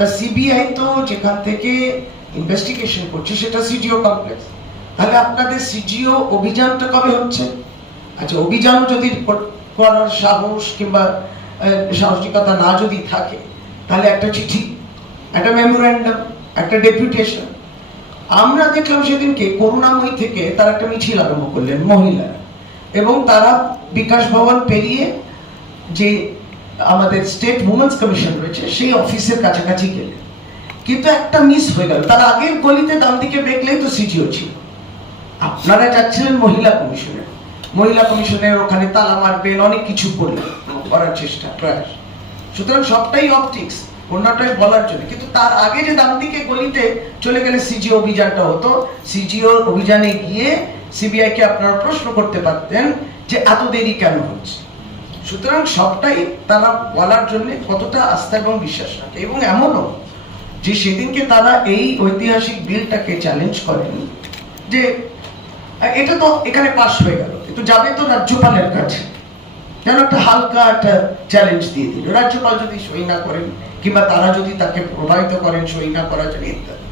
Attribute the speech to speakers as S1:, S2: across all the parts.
S1: তা সিবিআই তো যেখান থেকে ইনভেস্টিগেশন করছে, সেটা সিজিও কমপ্লেক্স তাহলে আপনাদের সিজিও অভিযানটা কবে হচ্ছে? আচ্ছা অভিযান যদি কর- করার সাহস কিংবা সাহসিকতা না যদি থাকে, তাহলে একটা চিঠি, একটা মেমোরেন্ডাম একটা ডেপুটেশন আমরা দেখলাম সেদিনকে করুণাময়ী থেকে তারা একটা মিছিল আরম্ভ করলেন, মহিলারা। এবং তারা বিকাশ ভবন পেরিয়ে যে আমাদের স্টেট উমেন্স কমিশন রয়েছে, সেই অফিসের কাছাকাছি গেলেন কিন্তু একটা মিস হয়ে গেল। তার আগের গলিতে ডান দিকে দেখলেই তো সিটিও ছিল। আপনারা যাচ্ছিলেন মহিলা কমিশনের মহিলা কমিশনের ওখানে তালা মারবেন, অনেক কিছু করলেন। করার চেষ্টা প্রয়াস সুতরাং সবটাই অপটিক্স অন্যটাই বলার জন্য। কিন্তু তার আগে যে দিকে গলিতে চলে গেলে সিজিও অভিযানটা হতো সিজিও অভিযানে গিয়ে সিবিআই কে আপনারা প্রশ্ন করতে পারতেন যে এত দেরি কেন হচ্ছে? সুতরাং সবটাই তারা বলার জন্য কতটা আস্থা এবং বিশ্বাস রাখে। এবং এমনও যে সেদিনকে তারা এই ঐতিহাসিক বিলটাকে চ্যালেঞ্জ করেন, যে, এটা তো এখানে পাশ হয়ে গেল। কিন্তু যাবে তো রাজ্যপালের কাছে। যেন একটা হালকা একটা চ্যালেঞ্জ দিয়ে দিল। রাজ্যপাল যদি সই না করেন, কিংবা তারা যদি তাকে প্রভাবিত করেন, সই না করার জন্য ইত্যাদি।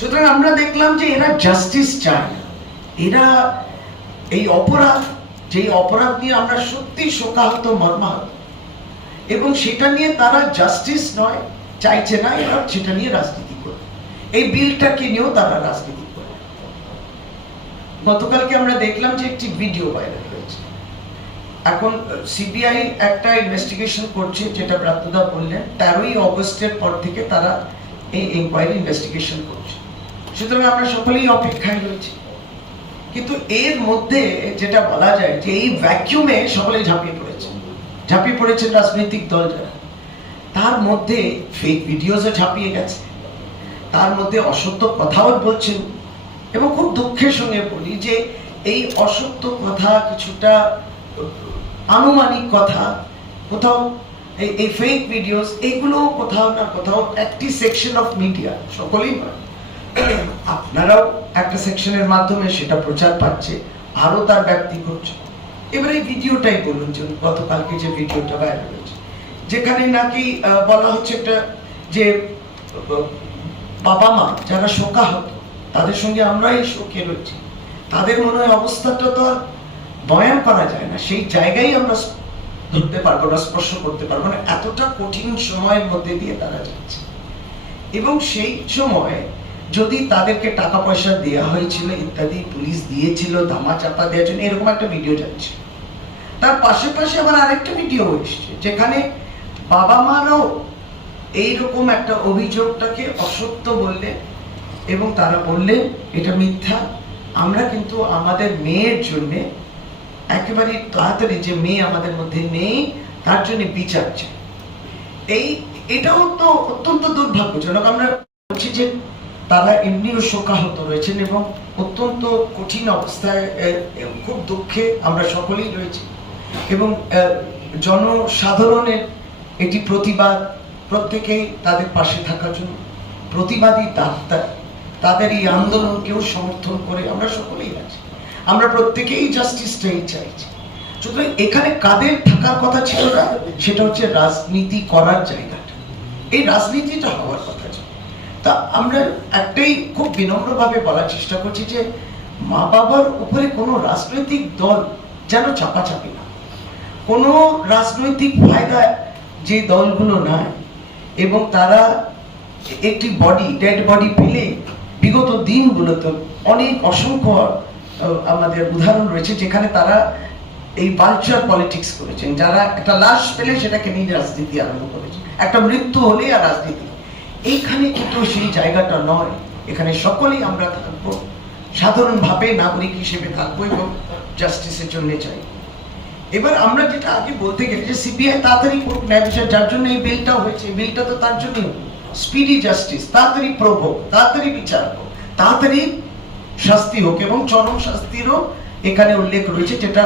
S1: সুতরাং আমরা দেখলাম যে এরা জাস্টিস চায় না। এরা এই অপরাধ যেই অপরাধ নিয়ে আমরা সত্যি শোকাহত, মর্মাহত। এবং সেটা নিয়ে তারা জাস্টিস নয়, চাইছে না এরা সেটা নিয়ে রাজনীতি করে এই বিলটাকে নিয়েও তারা রাজনীতি করে গতকালকে আমরা দেখলাম যে একটি ভিডিও ভাইরাল হয়েছে। এখন সিবিআই একটা ইনভেস্টিগেশন করছে, যেটা ব্রাত্যদা বললেন, তেরোই অগস্টের পর থেকে তারা এই ইনকোয়ারি ইনভেস্টিগেশন করছে। সুতরাং আমরা সকলেই অপেক্ষায় রয়েছি। কিন্তু এর মধ্যে যেটা বলা যায় যে এই ভ্যাকিউমে সকলে ঝাঁপিয়ে পড়েছে। ঝাঁপিয়ে পড়েছেন রাজনৈতিক দল যারা। তার মধ্যে ফেক ভিডিওসও ঝাঁপিয়ে গেছে। তার মধ্যে অসত্য কথাও বলছেন। এবং খুব দুঃখের সঙ্গে বলি যে এই অসত্য কথা কিছুটা আনুমানিক কথা, কোথাও এই ফেক ভিডিওস এগুলো কোথাও না কোথাও একটি সেকশন অফ মিডিয়া সকলেই নয় আপনারাও একটা সেকশনের মাধ্যমে সেটা প্রচার পাচ্ছে আরও তার ব্যক্তি করছে। এবার ভিডিওটাই বলুন যে গতকালকে যে ভিডিওটা ভাইরাল হয়েছে, যেখানে নাকি বলা হচ্ছে একটা যে বাবা মা যারা শোকাহত, তাদের সঙ্গে আমরাই শোকে রয়েছি। তাদের মনে হয় অবস্থাটা তো আর বয়ান করা যায় না, সেই জায়গায় আমরা ধরতে পারব না, স্পর্শ করতে পারব না, এতটা কঠিন সময়ের মধ্যে দিয়ে তারা যাচ্ছে। এবং সেই সময় যদি তাদেরকে টাকা পয়সা দেওয়া হয়েছিল ইত্যাদি, পুলিশ দিয়েছিল ধামা চাপা দেওয়ার জন্য, এরকম একটা ভিডিও যাচ্ছে। তার পাশে পাশে আবার আরেকটা ভিডিও এসছে, যেখানে বাবা মারাও এইরকম একটা অভিযোগটাকে অসত্য বললে এবং তারা বললেন, এটা মিথ্যা। আমরা কিন্তু আমাদের মেয়ের জন্য একেবারে তাড়াতাড়ি যে মেয়ে আমাদের মধ্যে নেই, তার জন্য বিচার চাই। এই, এটাও তো অত্যন্ত দুর্ভাগ্যজনক। আমরা বলছি যে তারা এমনিও শোকাহত রয়েছেন এবং অত্যন্ত কঠিন অবস্থায় খুব দুঃখে আমরা সকলেই রয়েছি। এবং জনসাধারণের এটি প্রতিবাদ, প্রত্যেকেই তাদের পাশে থাকার জন্য প্রতিবাদী ডাক্তার তাদের এই আন্দোলনকেও সমর্থন করে আমরা সকলেই আছি। আমরা প্রত্যেকেই জাস্টিসটাই চাইছি। সুতরাং এখানে কাদের থাকার কথা ছিল না, সেটা হচ্ছে রাজনীতি করার জায়গাটা। এই রাজনীতিটা হওয়ার কথা তা আমরা একটাই খুব বিনম্রভাবে বলার চেষ্টা করছি যে মা বাবার উপরে কোনো রাজনৈতিক দল যেন চাপাচাপি না। কোনো রাজনৈতিক ফায়দা যে দলগুলো নাই এবং তারা একটি বডি ডেড বডি পেলে বিগত দিনগুলোতে অনেক অসংখ্য আমাদের উদাহরণ রয়েছে যেখানে তারা এই বালচার পলিটিক্স করেছেন। যারা একটা লাশ পেলে সেটাকে নিয়ে রাজনীতি আরম্ভ করেছে। একটা মৃত্যু হলে আর রাজনীতি এইখানে কিন্তু সেই জায়গাটা নয়। এখানে সকলেই আমরা থাকব। সাধারণভাবে নাগরিক হিসেবে থাকব এবং জাস্টিসের জন্য চাই। এবার আমরা যেটা আগে বলতে গেলে যে সিবিআই তাড়াতাড়ি করুক ন্যায় বিচার, যার জন্য এই বিলটা হয়েছে বিলটা তো তার জন্য স্পিডি জাস্টিস তাড়াতাড়ি প্রভ তাড়াতাড়ি বিচার হোক, তাড়াতাড়ি শাস্তি হোক এবং চরম শাস্তিরও এখানে উল্লেখ রয়েছে যেটা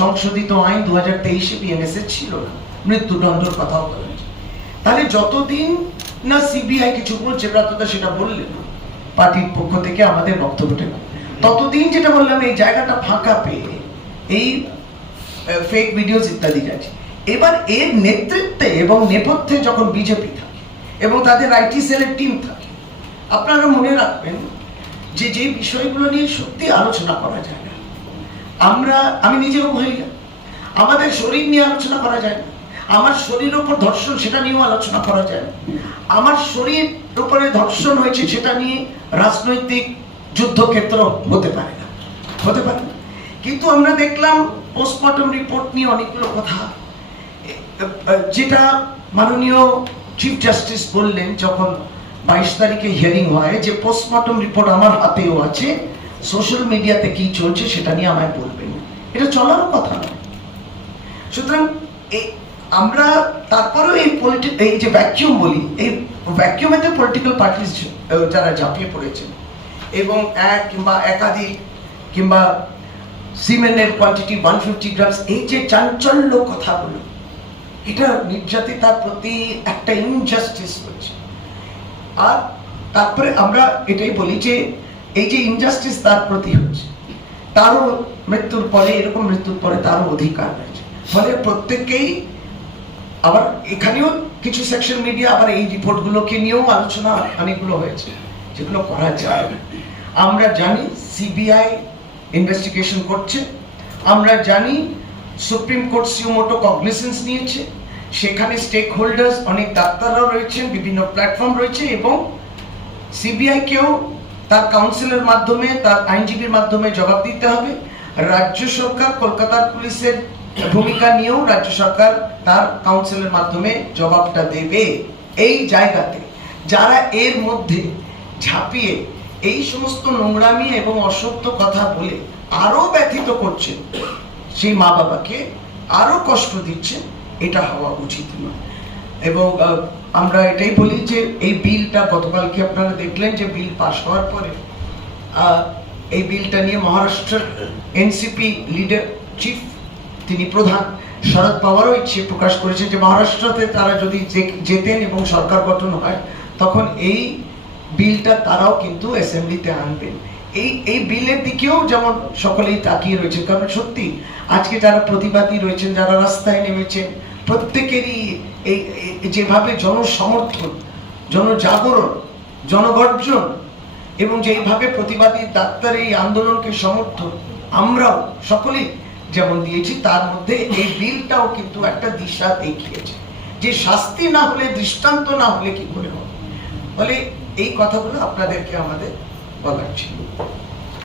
S1: সংশোধিত আইন দু হাজার তেইশে বিএনএস এর ছিল না। মৃত্যুদণ্ডের কথাও বলা তাহলে যতদিন না সিবিআই কিছু বলছে প্রাতটা সেটা বললেন পার্টির পক্ষ থেকে আমাদের বক্তব্যটা ততদিন যেটা বললাম, এই জায়গাটা ফাঁকা পেয়ে, এই ফেক ভিডিওস ইত্যাদি যাচ্ছে। এবার এর নেতৃত্বে এবং নেপথ্যে যখন বিজেপি থাকে, এবং তাদের আইটি সেলের টিম থাকে, আপনারা মনে রাখবেন যে যে বিষয়গুলো নিয়ে সত্যি আলোচনা করা যায় না, আমরা, আমি নিজেও মহিলা, আমাদের শরীর নিয়ে আলোচনা করা যায় না। আমার শরীর উপর ধর্ষণ, সেটা নিয়েও আলোচনা করা যায়। আমার শরীর উপরে ধর্ষণ হয়েছে, সেটা নিয়ে রাজনৈতিক যুদ্ধক্ষেত্র হতে পারে না। হতে পারে না। কিন্তু আমরা দেখলাম পোস্টমর্টম রিপোর্ট নিয়ে অনেকগুলো কথা। যেটা মাননীয় চিফ জাস্টিস বললেন যখন বাইশ তারিখে হিয়ারিং হয় যে পোস্টমর্টম রিপোর্ট আমার হাতেও আছে সোশ্যাল মিডিয়াতে কি চলছে সেটা নিয়ে আমায় বলবেন। এটা চলারও কথা নয়। সুতরাং আমরা তারপরেও এই পলিটিক এই যে ভ্যাকিউম বলি, এই ভ্যাকিউমেতে পলিটিক্যাল পার্টিস যারা ঝাঁপিয়ে পড়েছেন এবং এক কিংবা একাধিক কিংবা সিমেন্টের কোয়ান্টিটি ওয়ান ফিফটি গ্রামস এই যে চাঞ্চল্য কথাগুলো, এটা নির্যাতিতার প্রতি একটা ইনজাস্টিস হচ্ছে। আর তারপরে আমরা এটাই বলি যে, এই যে ইনজাস্টিস তার প্রতি হচ্ছে। তারও মৃত্যুর পরে, এরকম মৃত্যুর পরে তারও অধিকার রয়েছে। ফলে প্রত্যেককেই আবার এখানেও কিছু সেকশন মিডিয়া আবার এই রিপোর্টগুলোকে নিয়েও আলোচনা অনেকগুলো হয়েছে, যেগুলো করা যায়। আমরা জানি সিবিআই ইনভেস্টিগেশন করছে, আমরা জানি সুপ্রিম কোর্ট সিওমোটো কগনিসেন্স নিয়েছে, সেখানে স্টেক হোল্ডার্স অনেক ডাক্তাররাও রয়েছেন, বিভিন্ন প্ল্যাটফর্ম রয়েছে এবং সিবিআই কেও তার কাউন্সিলের মাধ্যমে, তার আইনজীবীর মাধ্যমে জবাব দিতে হবে রাজ্য সরকার, কলকাতার পুলিশের ভূমিকা নিয়েও রাজ্য সরকার তার কাউন্সিলের মাধ্যমে জবাবটা দেবে এই জায়গাতে। যারা এর মধ্যে ঝাঁপিয়ে এই সমস্ত নোংরামি এবং অসত্য কথা বলে আরও ব্যথিত করছেন সেই মা বাবাকে আরও কষ্ট দিচ্ছেন এটা হওয়া উচিত নয়। এবং আমরা এটাই বলি যে এই বিলটা গতকালকে আপনারা দেখলেন যে বিল পাশ হওয়ার পরে এই বিলটা নিয়ে মহারাষ্ট্রের এনসিপি লিডার, চিফ তিনি প্রধান। শরদ পাওয়ারও ইচ্ছে প্রকাশ করেছে যে মহারাষ্ট্রতে তারা যদি যেতেন এবং সরকার গঠন হয়, তখন এই বিলটা তারাও কিন্তু অ্যাসেম্বলিতে আনবেন। এই এই বিলের দিকেও যেমন সকলেই তাকিয়ে রয়েছে কারণ সত্যি, আজকে যারা প্রতিবাদী রয়েছেন, যারা রাস্তায় নেমেছেন, প্রত্যেকেরই এই যেভাবে জনসমর্থন, জনজাগরণ, জনগর্জন এবং যেইভাবে প্রতিবাদী ডাক্তার এই আন্দোলনকে সমর্থন, আমরাও সকলেই যেমন দিয়েছি, তার মধ্যে এই বিলটাও কিন্তু একটা দিশা দেখিয়েছে। যে শাস্তি না হলে, দৃষ্টান্ত না হলে কি করে হবে? ফলে এই কথাগুলো আপনাদেরকে আমাদের বলার ছিল।